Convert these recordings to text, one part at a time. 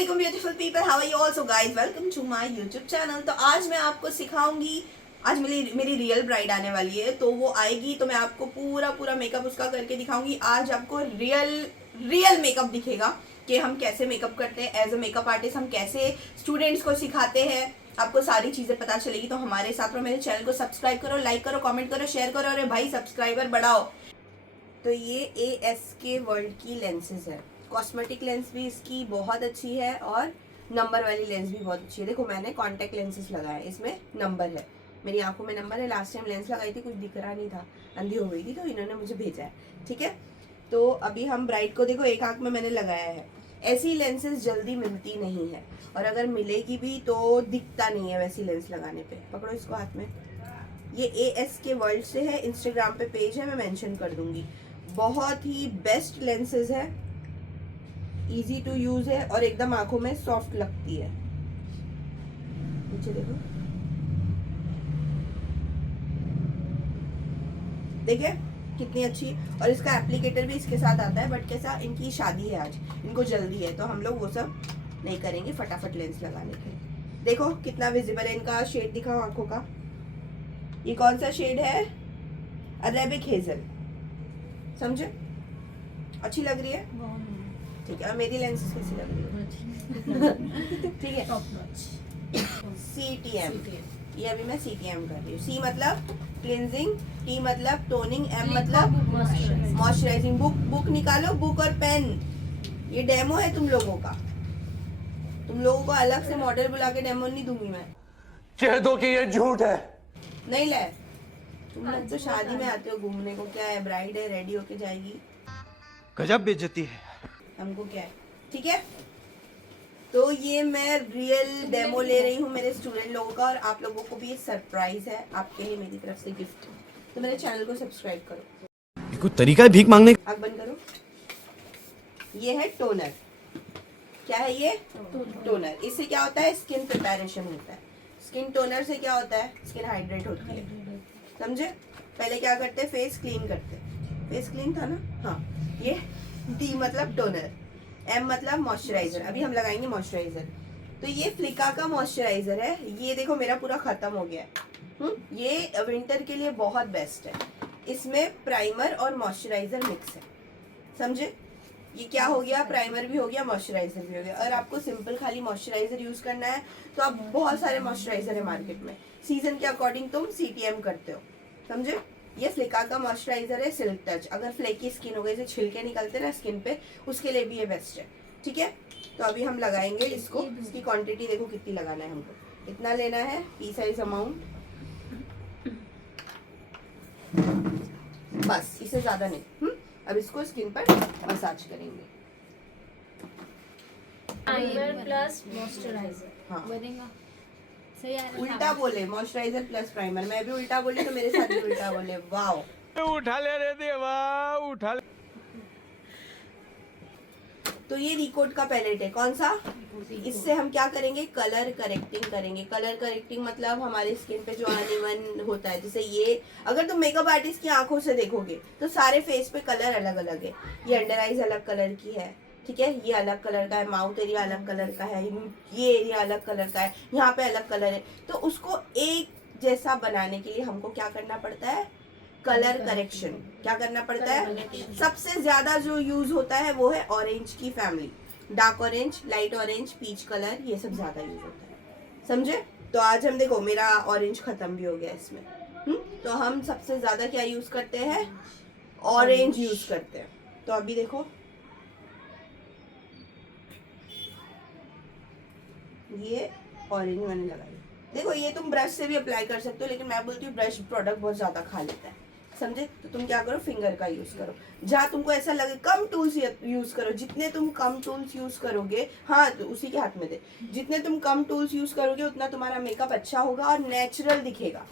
अस्सलामुअलैकुम beautiful people, how are you all? So guys, welcome to my YouTube channel. तो आज मैं आपको सिखाऊंगी, आज मेरी रियल ब्राइड आने वाली है, तो वो आएगी तो मैं आपको पूरा मेकअप उसका करके दिखाऊंगी। आज आपको रियल मेकअप दिखेगा कि हम कैसे मेकअप करते हैं एज अ मेकअप आर्टिस्ट, हम कैसे स्टूडेंट्स को सिखाते हैं, आपको सारी चीजें पता चलेगी। तो हमारे साथ में मेरे चैनल को सब्सक्राइब करो, लाइक करो, कमेंट करो, शेयर करो। अरे भाई सब्सक्राइबर बढ़ाओ। तो ये ASK वर्ल्ड की लेंसेज है, कॉस्मेटिक लेंस भी इसकी बहुत अच्छी है और नंबर वाली लेंस भी बहुत अच्छी है। देखो मैंने कॉन्टेक्ट लेंसेज लगाया है, इसमें नंबर है, मेरी आंखों में नंबर है। लास्ट टाइम लेंस लगाई थी, कुछ दिख रहा नहीं था, अंधी हो गई थी, तो इन्होंने मुझे भेजा है। ठीक है, तो अभी हम ब्राइड को देखो एक आंख में मैंने लगाया है। ऐसी लेंसेज जल्दी मिलती नहीं है, और अगर मिलेगी भी तो दिखता नहीं है वैसी लेंस लगाने पे। पकड़ो इसको हाथ में। ये ASK वर्ल्ड से है, इंस्टाग्राम पे पेज है, मैं मेंशन कर दूंगी। बहुत ही बेस्ट लेंसेज है, इजी टू यूज है और एकदम आंखों में सॉफ्ट लगती है। नीचे देखो, देखिए कितनी अच्छी। और इसका एप्लीकेटर भी इसके साथ आता है, बट कैसा, इनकी शादी है आज, इनको जल्दी है, तो हम लोग वो सब नहीं करेंगे, फटाफट लेंस लगाने के। देखो कितना विजिबल है, इनका शेड दिखाओ आंखों का। ये कौन सा शेड है? अरेबिक हेजल, समझे? अच्छी लग रही है? ठीक है, और मेरी लेंसेज कैसी लग रही है? ठीक है, CTM, ये अभी मैं CTM कर रही हूँ। C मतलब क्लिनजिंग, T मतलब टोनिंग, M मतलब मॉइस्चराइजिंग। बुक निकालो, बुक और पेन। ये डेमो है तुम लोगों का, तुम लोगों को अलग से मॉडल बुला के डेमो नहीं दूंगी मैं। कह दो कि ये झूठ है। नहीं ले, तुम लोग तो शादी में आते हो घूमने को, क्या है, ब्राइड है, रेडी होके जाएगी, गजब बेइज्जती है। हमको क्या है। ठीक है, तो ये मैं रियल डेमो ले रही हूँ मेरे स्टूडेंट लोगों का, और आप लोगों को भी सरप्राइज है, आपके लिए मेरी तरफ से गिफ्ट। तो मेरे चैनल को सब्सक्राइब करो। कोई तरीका है भीख मांगने का? आँख बंद करो। ये है टोनर। क्या है ये? टोनर। इससे क्या होता है? स्किन प्रिपरेशन होता है। स्किन टोनर से क्या होता है? स्किन हाइड्रेट होती है, समझे? पहले क्या करते, फेस क्लीन करते, फेस क्लीन था ना, हाँ। ये D मतलब टोनर, M मतलब मॉइस्चराइजर। अभी हम लगाएंगे मॉइस्चराइजर। तो ये फ्लिका का मॉइस्चराइजर है, ये देखो मेरा पूरा खत्म हो गया है। ये विंटर के लिए बहुत बेस्ट है। इसमें प्राइमर और मॉइस्चराइजर मिक्स है, समझे? ये क्या हो गया, प्राइमर भी हो गया, मॉइस्चराइजर भी हो गया। और आपको सिंपल खाली मॉइस्चराइजर यूज करना है तो आप बहुत सारे मॉइस्चराइजर है मार्केट में, सीजन के अकॉर्डिंग तुम CTM करते हो, समझे? ये फ्लिका का मॉइस्चराइजर है, सिल्क टच। अगर फ्लेकी स्किन हो गई, जैसे छिलके निकलते ना स्किन पे, उसके लिए भी ये बेस्ट है। ठीक है, तो अभी हम लगाएंगे इसको। इसकी क्वांटिटी देखो कितनी लगाना है हमको, इतना लेना है, पी साइज अमाउंट, बस, इससे ज्यादा नहीं। अब इसको स्किन पर मसाज करेंगे। Primer plus moisturiser. हाँ, सही आ रहा है। उल्टा बोले, मॉइस्चराइजर प्लस प्राइमर। मैं भी उल्टा बोली तो मेरे साथ भी उल्टा बोले। वाओ, उठा ले रे देवा, उठा ले। तो ये रिकोट का पैलेट है, कौन सा? इससे हम क्या करेंगे, कलर करेक्टिंग करेंगे। कलर करेक्टिंग मतलब हमारी स्किन पे जो अनइवन होता है, जैसे ये, अगर तुम मेकअप आर्टिस्ट की आंखों से देखोगे तो सारे फेस पे कलर अलग अलग है। ये अंडर आइज अलग कलर की है, ठीक है, ये अलग कलर का है, माउथ एरिया अलग कलर का है, ये एरिया अलग कलर का है, यहाँ पे अलग कलर है। तो उसको एक जैसा बनाने के लिए हमको क्या करना पड़ता है? Colour correction. क्या करना पड़ता है? सबसे ज्यादा जो यूज होता है वो है ऑरेंज की family, dark orange, light orange, peach colour, ये सब ज्यादा यूज होता है, समझे? तो आज हम देखो, मेरा ऑरेंज खत्म भी हो गया इसमें। तो हम सबसे ज्यादा क्या यूज करते हैं? ऑरेंज यूज करते हैं। तो अभी देखो, ये ऑरेंज मैंने लगाई। देखो ये तुम ब्रश से भी अप्लाई कर सकते हो, लेकिन मैं बोलती हूँ ब्रश प्रोडक्ट बहुत ज्यादा खा लेता है, समझे? तो तुम क्या करो, फिंगर का यूज करो। जहाँ तुमको ऐसा लगे कम टूल्स यूज करो, जितने तुम कम टूल्स यूज करोगे, हाँ तो उसी के हाथ में दे, जितने तुम कम टूल्स यूज करोगे उतना तुम्हारा मेकअप अच्छा होगा और नेचुरल दिखेगा,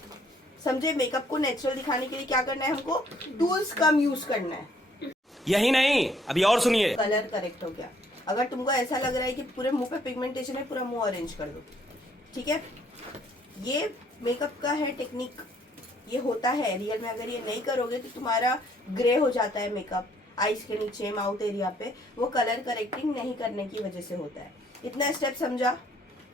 समझे? मेकअप को नेचुरल दिखाने के लिए क्या करना है हमको? टूल्स कम यूज करना है। यही नहीं, अभी और सुनिए। कलर करेक्ट हो गया। अगर तुमको ऐसा लग रहा है कि पूरे मुंह पे पिगमेंटेशन है, पूरा मुंह ऑरेंज कर दो, ठीक है? ये मेकअप का है टेक्निक, ये होता है रियल में। अगर ये नहीं करोगे तो तुम्हारा ग्रे हो जाता है मेकअप, आईज के नीचे, माउथ एरिया पे, वो कलर करेक्टिंग नहीं करने की वजह से होता है। इतना स्टेप समझा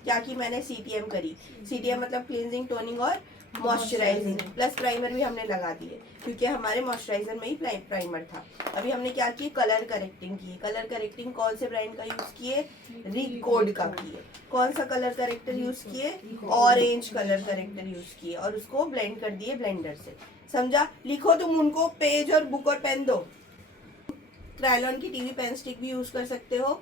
क्या कि मैंने CTM करी। CTM मतलब क्लींजिंग, टोनिंग और मॉइस्चराइजिंग, प्लस प्राइमर भी हमने लगा दिए क्योंकि हमारे मॉइस्चराइजर में ही प्राइमर था। अभी हमने क्या किए, कलर करेक्टिंग की। कलर करेक्टिंग कौन से ब्रांड का यूज किए, रिकोड का किए। कौन सा कलर करेक्टर यूज किए, ऑरेंज कलर करेक्टर यूज किए और उसको ब्लेंड कर दिए ब्लेंडर से। समझा? लिखो तुम उनको, पेज और बुक और पेन दो। क्रायलॉन की टीवी पेन स्टिक भी यूज कर सकते हो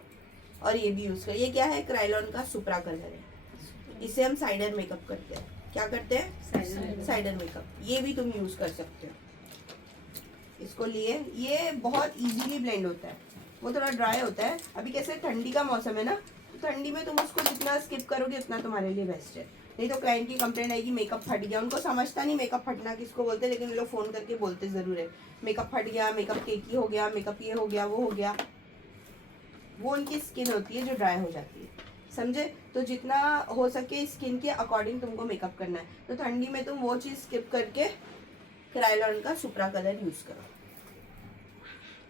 और ये भी यूज कर। ये क्या है, क्रायलॉन का सुप्रा कलर है। इसे हम साइडर मेकअप करते हैं। क्या करते हैं, साइडर मेकअप। ये भी तुम यूज कर सकते हो। इसको लिए, ये बहुत इजीली ब्लेंड होता है। वो थोड़ा ड्राई होता है। अभी कैसे ठंडी का मौसम है ना, तो ठंडी में तुम उसको जितना स्किप करोगे उतना तुम्हारे लिए बेस्ट है। नहीं तो क्लाइंट की कंप्लेंट आएगी मेकअप फट गया। उनको समझता नहीं मेकअप फटना किसको बोलते, लेकिन लोग फोन करके बोलते जरूर है मेकअप फट गया, मेकअप केकी हो गया, मेकअप ये हो गया, वो हो गया। वो उनकी स्किन होती है जो ड्राई हो जाती है, समझे? तो जितना हो सके स्किन के अकॉर्डिंग तुमको मेकअप करना है। तो ठंडी में तुम वो चीज स्किप करके क्रायलॉन का सुप्रा कलर यूज करो।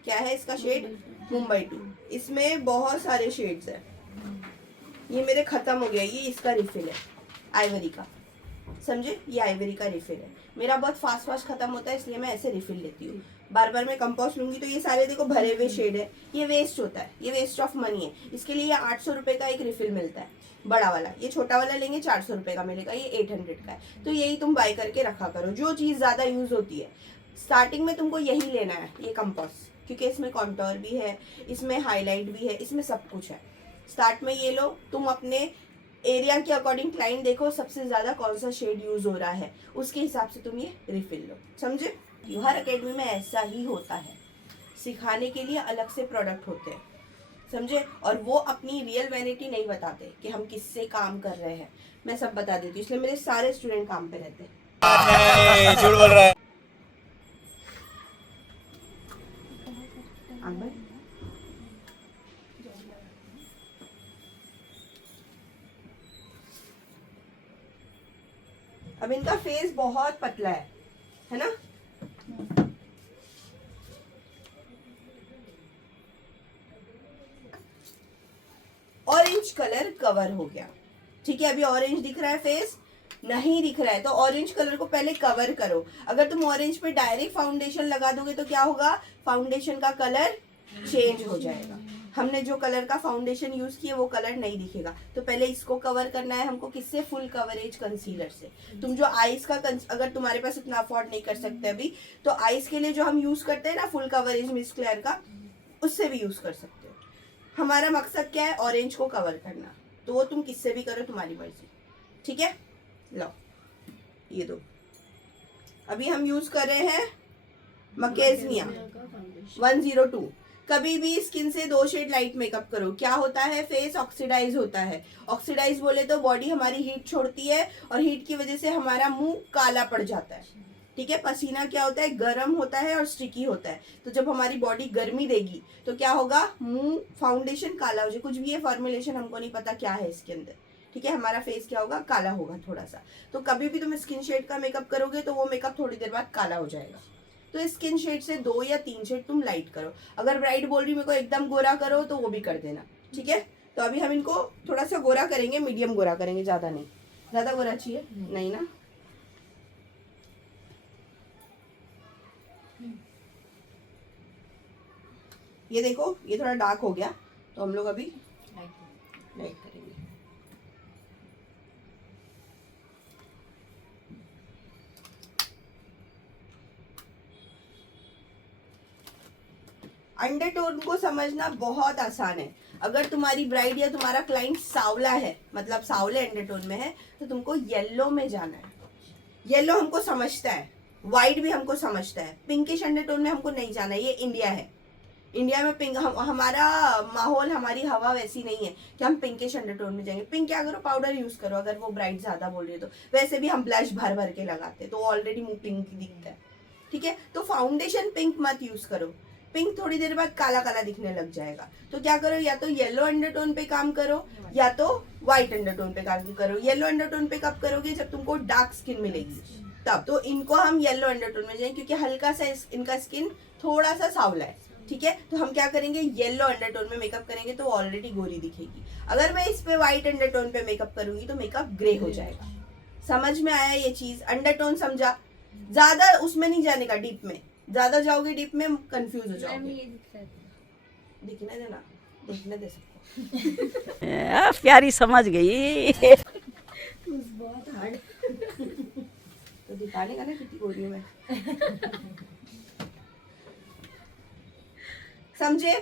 क्या है इसका शेड, मुंबई 2। इसमें बहुत सारे शेड्स हैं। ये मेरे खत्म हो गया, ये इसका रिफिल है आइवरी का, समझे? ये आइवरी का रिफिल है। मेरा बहुत फास्ट फास्ट खत्म होता है, इसलिए मैं ऐसे रिफिल लेती हूँ। बार बार मैं कंपोस्ट लूंगी तो ये सारे देखो भरे हुए शेड है, ये वेस्ट होता है, ये वेस्ट ऑफ मनी है। इसके लिए ये 800 रुपए का एक रिफिल मिलता है, बड़ा वाला। ये छोटा वाला लेंगे 400 रुपए का मिलेगा, ये 800 का है। तो यही तुम बाय करके रखा करो, जो चीज ज्यादा यूज होती है। स्टार्टिंग में तुमको यही लेना है, ये कंपोस्ट, क्योंकि इसमें कॉन्टोर भी है, इसमें हाईलाइट भी है, इसमें सब कुछ है। स्टार्ट में ये लो। तुम अपने एरिया के अकॉर्डिंग क्लाइंट देखो सबसे ज्यादा कौन सा शेड यूज हो रहा है, उसके हिसाब से तुम ये रिफिल लो, समझे? हर एकेडमी में ऐसा ही होता है, सिखाने के लिए अलग से प्रोडक्ट होते हैं, समझे? और वो अपनी रियल वैनिटी नहीं बताते कि हम किससे काम कर रहे हैं। मैं सब बता देती हूँ, इसलिए मेरे सारे स्टूडेंट काम पे रहते हैं। झूठ बोल रहा है। अब इनका फेस बहुत पतला है ना? ऑरेंज कलर कवर हो गया, ठीक है? अभी ऑरेंज दिख रहा है, फेस नहीं दिख रहा है, तो ऑरेंज कलर को पहले कवर करो। अगर तुम ऑरेंज पे डायरेक्ट फाउंडेशन लगा दोगे तो क्या होगा, फाउंडेशन का कलर चेंज हो जाएगा। हमने जो कलर का फाउंडेशन यूज किया वो कलर नहीं दिखेगा। तो पहले इसको कवर करना है हमको, किससे? फुल कवरेज कंसीलर से। तुम जो आईज का अगर तुम्हारे पास इतना अफोर्ड नहीं कर सकते अभी, तो आईज के लिए जो हम यूज करते हैं ना फुल कवरेज मिस्ट क्लेयर का, उससे भी यूज कर सकते हो। हमारा मकसद क्या है, ऑरेंज को कवर करना। तो वो तुम किससे भी करो, तुम्हारी मर्जी, ठीक है? लो ये दो। अभी हम यूज कर रहे हैं मकेजनिया 102। कभी भी स्किन से 2 शेड लाइट मेकअप करो। क्या होता है, फेस ऑक्सीडाइज होता है। ऑक्सीडाइज बोले तो बॉडी हमारी हीट छोड़ती है और हीट की वजह से हमारा मुंह काला पड़ जाता है, ठीक है? पसीना क्या होता है, गर्म होता है और स्टिकी होता है। तो जब हमारी बॉडी गर्मी देगी तो क्या होगा, मुंह, फाउंडेशन काला हो जाए। कुछ भी है फॉर्मुलेशन, हमको नहीं पता क्या है इसके अंदर, ठीक है? हमारा फेस क्या होगा, काला होगा थोड़ा सा। तो कभी भी तुम स्किन शेड का मेकअप करोगे तो वो मेकअप थोड़ी देर बाद काला हो जाएगा। तो स्किन शेड से 2 या 3 शेड तुम लाइट करो। अगर ब्राइट बोल रही मेरे को एकदम गोरा करो तो वो भी कर देना, ठीक है? तो अभी हम इनको थोड़ा सा गोरा करेंगे, मीडियम गोरा करेंगे, ज्यादा नहीं। ज्यादा गोरा चाहिए नहीं ना? ये देखो ये थोड़ा डार्क हो गया, तो हम लोग अभी लाइट करेंगे। अंडरटोन को समझना बहुत आसान है। अगर तुम्हारी ब्राइड या तुम्हारा क्लाइंट सावला है, मतलब सावले अंडरटोन में है, तो तुमको येलो में जाना है। येलो हमको समझता है, व्हाइट भी हमको समझता है, पिंकिश अंडरटोन में हमको नहीं जाना है। ये इंडिया है, इंडिया में पिंक हमारा माहौल, हमारी हवा वैसी नहीं है कि हम पिंकिश अंडरटोन में जाएंगे। पिंक क्या करो, पाउडर यूज करो अगर वो ब्राइट ज्यादा बोल रही है तो। वैसे भी हम ब्लश भर भर के लगाते हैं तो ऑलरेडी मुंह पिंक दिखता है, ठीक है? तो फाउंडेशन पिंक मत यूज करो, पिंक थोड़ी देर बाद काला काला दिखने लग जाएगा। तो क्या करो, या तो येलो अंडरटोन पे काम करो या तो व्हाइट अंडरटोन पे काम करो। येलो अंडरटोन पे कब करोगे, जब तुमको डार्क स्किन मिलेगी तब। तो इनको हम येलो अंडरटोन में जाएंगे क्योंकि हल्का सा इनका स्किन थोड़ा सा सावला है, ठीक है, तो हम क्या करेंगे, येलो अंडरटोन में मेकअप करेंगे तो ऑलरेडी गोरी दिखेगी। अगर मैं इस पे व्हाइट अंडरटोन पे मेकअप करूंगी तो मेकअप ग्रे हो जाएगा। समझ में आया ये चीज? अंडरटोन समझा? ज्यादा उसमें नहीं जाने का, डीप में ज्यादा जाओगे डीप में कंफ्यूज हो जाओगे। दिखने देना, देखने दे सबको। प्यारी समझ गई। बहुत हार्ड। तो दिखाने का ना कितनी गोरी हूं मैं। समझे?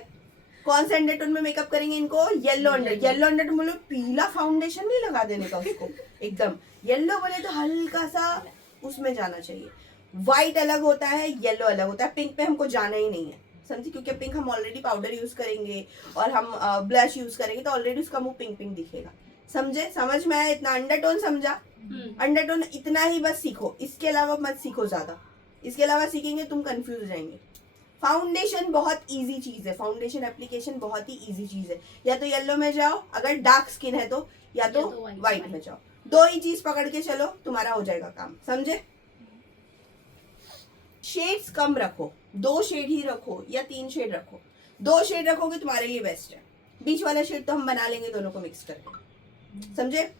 कौन से अंडरटोन में मेकअप करेंगे इनको? येलो अंडरटोन बोलो, पीला फाउंडेशन नहीं लगा देने का उसको, एकदम येलो बोले तो हल्का सा उसमें जाना चाहिए। व्हाइट अलग होता है, येलो अलग होता है, पिंक पे हमको जाना ही नहीं है, समझे? क्योंकि पिंक हम ऑलरेडी पाउडर यूज करेंगे और हम ब्लश यूज करेंगे तो ऑलरेडी उसका मुंह पिंक पिंक दिखेगा। समझे? समझ में आया? इतना अंडरटोन समझा? अंडरटोन इतना ही बस सीखो, इसके अलावा मत सीखो ज्यादा। इसके अलावा सीखेंगे तुम कंफ्यूज हो जाएंगे। फाउंडेशन बहुत इजी चीज है, फाउंडेशन एप्लीकेशन बहुत ही इजी चीज है। या तो येलो में जाओ अगर डार्क स्किन है तो, या तो व्हाइट में जाओ। दो ही चीज पकड़ के चलो, तुम्हारा हो जाएगा काम। समझे? शेड्स कम रखो, 2 शेड ही रखो या 3 शेड रखो। 2 शेड रखोगे तुम्हारे लिए बेस्ट है। बीच वाला शेड तो हम बना लेंगे दोनों को मिक्स करके। समझे?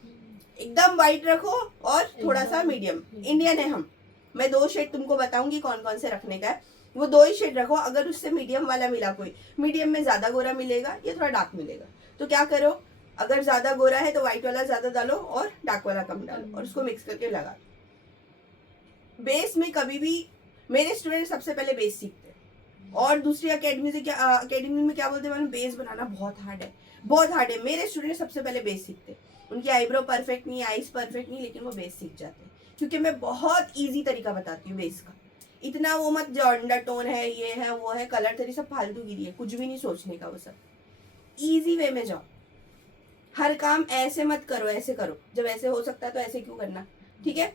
एकदम व्हाइट रखो और थोड़ा सा मीडियम। इंडियन है हम, मैं 2 शेड तुमको बताऊंगी कौन कौन से रखने का है, वो 2 ही शेड रखो। अगर उससे मीडियम वाला मिला कोई, मीडियम में ज्यादा गोरा मिलेगा या थोड़ा डार्क मिलेगा, तो क्या करो, अगर ज्यादा गोरा है तो व्हाइट वाला ज्यादा डालो और डार्क वाला कम डालो और उसको मिक्स करके लगा दो। बेस में कभी भी मेरे स्टूडेंट सबसे पहले बेस सीखते हैं, और दूसरी अकेडमी में क्या बोलते हैं, बेस बनाना बहुत हार्ड है, बहुत हार्ड है। मेरे स्टूडेंट सबसे पहले बेस सीखते हैं। उनकी आईब्रो परफेक्ट नहीं, आईज परफेक्ट नहीं, लेकिन वो बेस सीख जाते हैं, क्योंकि मैं बहुत ईजी तरीका बताती हूँ बेस का। इतना वो मत जो अंडरटोन है, ये है, वो है, कलर तेरी सब फालतू गिरी है, कुछ भी नहीं सोचने का, वो सब इजी वे में जाओ। हर काम ऐसे मत करो, ऐसे करो, जब ऐसे हो सकता है तो ऐसे क्यों करना? ठीक है?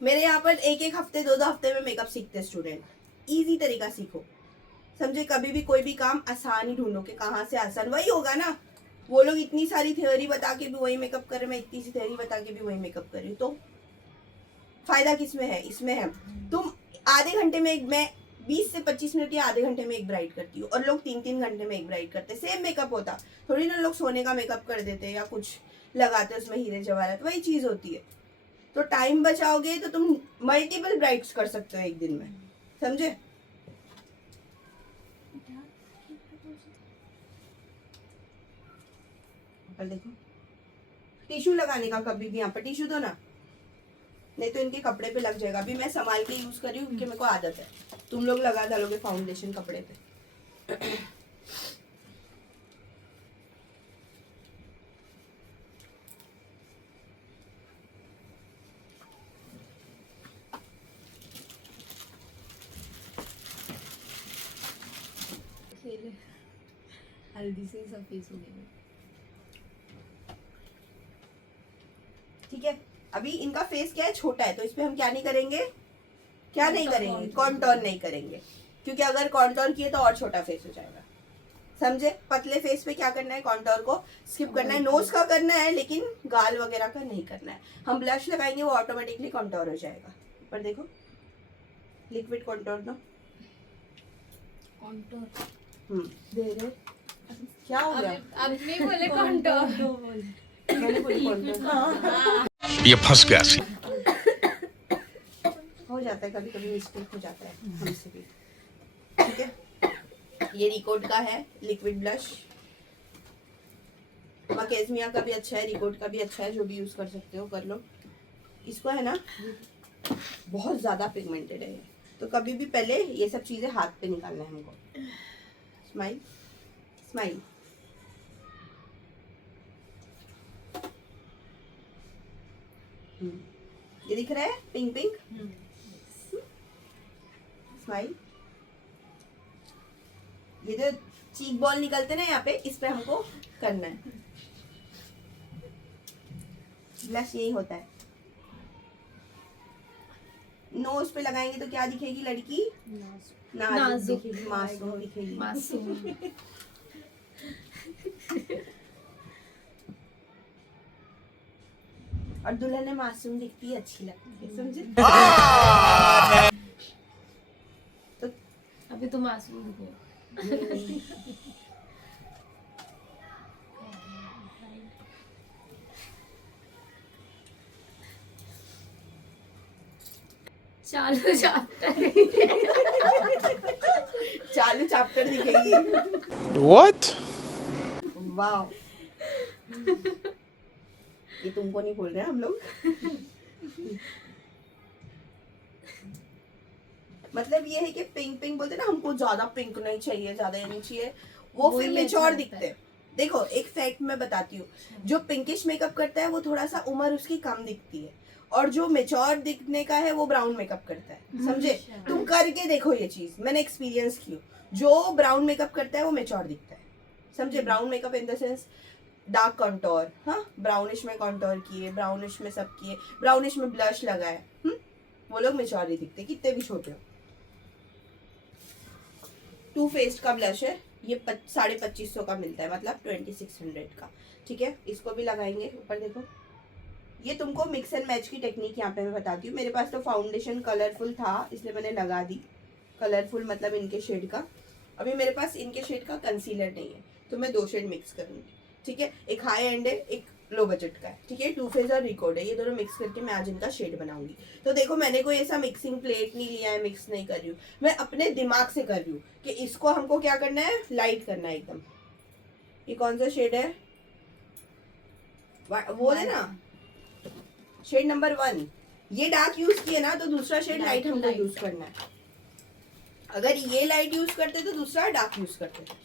मेरे यहाँ पर 1-1 हफ्ते 2-2 हफ्ते में मेकअप सीखते स्टूडेंट। इजी तरीका सीखो, समझे? कभी भी कोई भी काम आसान ही ढूंढो कि कहाँ से आसान, वही होगा ना। वो लोग इतनी सारी थ्योरी बता के भी वही मेकअप कर रहे, मैं इतनी सी थ्योरी बता के भी वही मेकअप कर रही हूँ, तो फायदा किसमें है? इसमें है। तुम आधे घंटे में, मैं 20 से 25 मिनट या आधे घंटे में एक ब्राइड करती हूँ और लोग 3-3 घंटे में एक ब्राइड करते। सेम मेकअप होता, थोड़ी ना लोग सोने का मेकअप कर देते या कुछ लगाते उसमें हीरे जवाहरात, वही चीज होती है। तो टाइम बचाओगे तो तुम मल्टीपल ब्राइड्स कर सकते हो एक दिन में। समझे? पर देखो, टिश्यू लगाने का कभी भी यहाँ पर टिश्यू दो ना, नहीं तो इनके कपड़े पे लग जाएगा। अभी मैं संभाल के यूज कर रही हूँ क्योंकि मेरे को आदत है। तुम लोग लगा डालोगे फाउंडेशन कपड़े पे। हल्दी से सब फेस हो गया। ठीक है, अभी इनका फेस क्या है, छोटा है, तो इसमें हम क्या नहीं करेंगे, क्या नहीं करेंगे, कॉन्टोर नहीं करेंगे, क्योंकि अगर कॉन्टोर किए तो और छोटा फेस हो जाएगा। समझे? पतले फेस पे क्या करना है, कॉन्टोर को स्किप करना है, नोज का करना है लेकिन गाल वगैरह का नहीं करना है। हम ब्लश लगाएंगे वो ऑटोमेटिकली कॉन्टोर हो जाएगा। पर देखो, लिक्विड कॉन्टोर दो, कॉन्टोर दे दे। क्या हो गया? अब नहीं बोले कॉन्टोर, मैंने बोली कॉन्टोर। ये फंस गया। हो जाता है कभी कभी, मिस्टेक हो जाता है हमसे भी। ठीक है, ये रिकोड का है लिक्विड ब्लश, मकेजमिया का भी अच्छा है, रिकोड का भी अच्छा है, जो भी यूज कर सकते हो कर लो। इसको है ना, बहुत ज्यादा पिगमेंटेड है, तो कभी भी पहले ये सब चीजें हाथ पे निकालना है हमको। स्माइल स्माइल, ये दिख रहा है पिंक पिंक, स्माइल। ये जो चीक बॉल निकलते ना यहाँ पे, इस पे हमको करना है। ब्लश यही होता है। नोज पे लगाएंगे तो क्या दिखेगी लड़की? नाजुक दिखेगी, मासूम दिखेगी। मासूम। और दुल्हन में मासूम दिखती है, अच्छी लगती है। समझे? अभी तुम मासूम को। चालू चैप्टर चालू चैप्टर दिखेगी। What? वाह, ये तुमको नहीं बोल रहे हम लोग। मतलब ये है कि पिंक पिंक बोलते ना, हमको ज्यादा पिंक नहीं चाहिए, ज्यादा ये नहीं चाहिए, वो वो फिर ही मेच्योर अच्छा दिखते लगता हैं। देखो एक फैक्ट मैं बताती हूँ, जो पिंकिश मेकअप करता है वो थोड़ा सा उम्र उसकी कम दिखती है, और जो मेच्योर दिखने का है वो ब्राउन मेकअप करता है। समझे? तुम करके देखो ये चीज, मैंने एक्सपीरियंस की। जो ब्राउन मेकअप करता है वो मेच्योर दिखता है। समझे? Brown makeup in the sense dark contour, हाँ, ब्राउनिश में कंटोर किए, ब्राउनिश में सब किए, ब्राउनिश में ब्लश लगाए, वो लोग मेच्योर ही दिखते, कितने भी छोटे हो। टू फेस्ड का ब्लश है ये, 2550 का मिलता है, मतलब 2600 का। ठीक है, इसको भी लगाएंगे। ऊपर देखो, ये तुमको मिक्स एंड मैच की टेक्निक यहाँ पे मैं बताती हूँ। मेरे पास तो फाउंडेशन कलरफुल था इसलिए मैंने लगा दी, कलरफुल मतलब इनके शेड का। अभी मेरे पास इनके शेड का कंसीलर नहीं है तो मैं 2 शेड मिक्स करूंगी। ठीक है, एक हाई एंड है, एक लो बजट का है। ठीक है, टू फेज और रिकॉर्ड है, ये दोनों मिक्स करके मैं आज इनका शेड बनाऊंगी। तो देखो मैंने कोई ऐसा मिक्सिंग प्लेट नहीं लिया है, मिक्स नहीं कर रही हूँ, मैं अपने दिमाग से कर रही हूँ कि इसको हमको क्या करना है, लाइट करना है एकदम। ये कौन सा शेड है, वो है ना, शेड नंबर 1। ये डार्क यूज किए ना तो दूसरा शेड लाइट हमको यूज करना है। अगर ये लाइट यूज करते तो दूसरा डार्क यूज करते।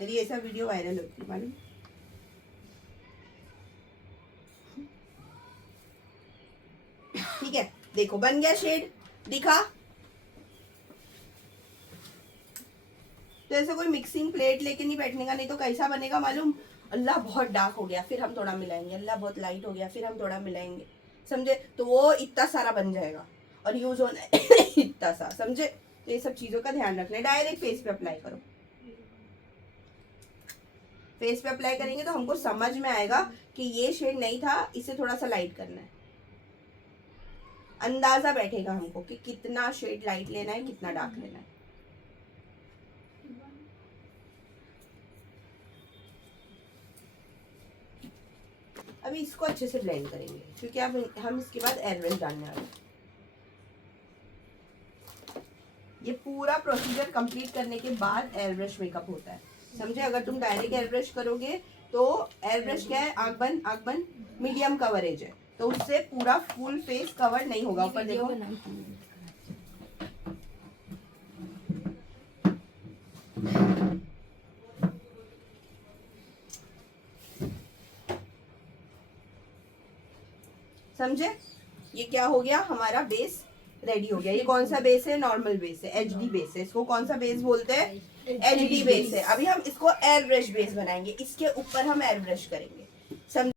मेरी ऐसा वीडियो वायरल होती मालूम। ठीक है, देखो बन गया शेड, दिखा। तो ऐसे कोई मिक्सिंग प्लेट लेके नहीं बैठने का, नहीं तो कैसा बनेगा मालूम। अल्लाह बहुत डार्क हो गया फिर हम थोड़ा मिलाएंगे, अल्लाह बहुत लाइट हो गया फिर हम थोड़ा मिलाएंगे। समझे? तो वो इतना सारा बन जाएगा और यूज होना है इतना सा। समझे? तो ये सब चीजों का ध्यान रखना है। डायरेक्ट फेस पे अप्लाई करो। फेस पे अप्लाई करेंगे तो हमको समझ में आएगा कि ये शेड नहीं था, इसे थोड़ा सा लाइट करना है। अंदाजा बैठेगा हमको कि कितना शेड लाइट लेना है, कितना डार्क लेना है। अभी इसको अच्छे से ब्लेंड करेंगे क्योंकि अब हम इसके बाद एयरब्रश डालने वाले हैं। ये पूरा प्रोसीजर कंप्लीट करने के बाद एयरब्रश मेकअप होता है। समझे? अगर तुम डायरेक्ट एयरब्रश करोगे तो एयरब्रश क्या है, आंख बंद मीडियम कवरेज है, तो उससे पूरा फुल फेस कवर नहीं होगा। ऊपर देखो, समझे? ये क्या हो गया, हमारा बेस रेडी हो गया। ये कौन सा बेस है, नॉर्मल बेस है, एचडी बेस है। इसको कौन सा बेस बोलते हैं, एचडी बेस है। अभी हम इसको एयर ब्रश बेस बनाएंगे, इसके ऊपर हम एयर ब्रश करेंगे।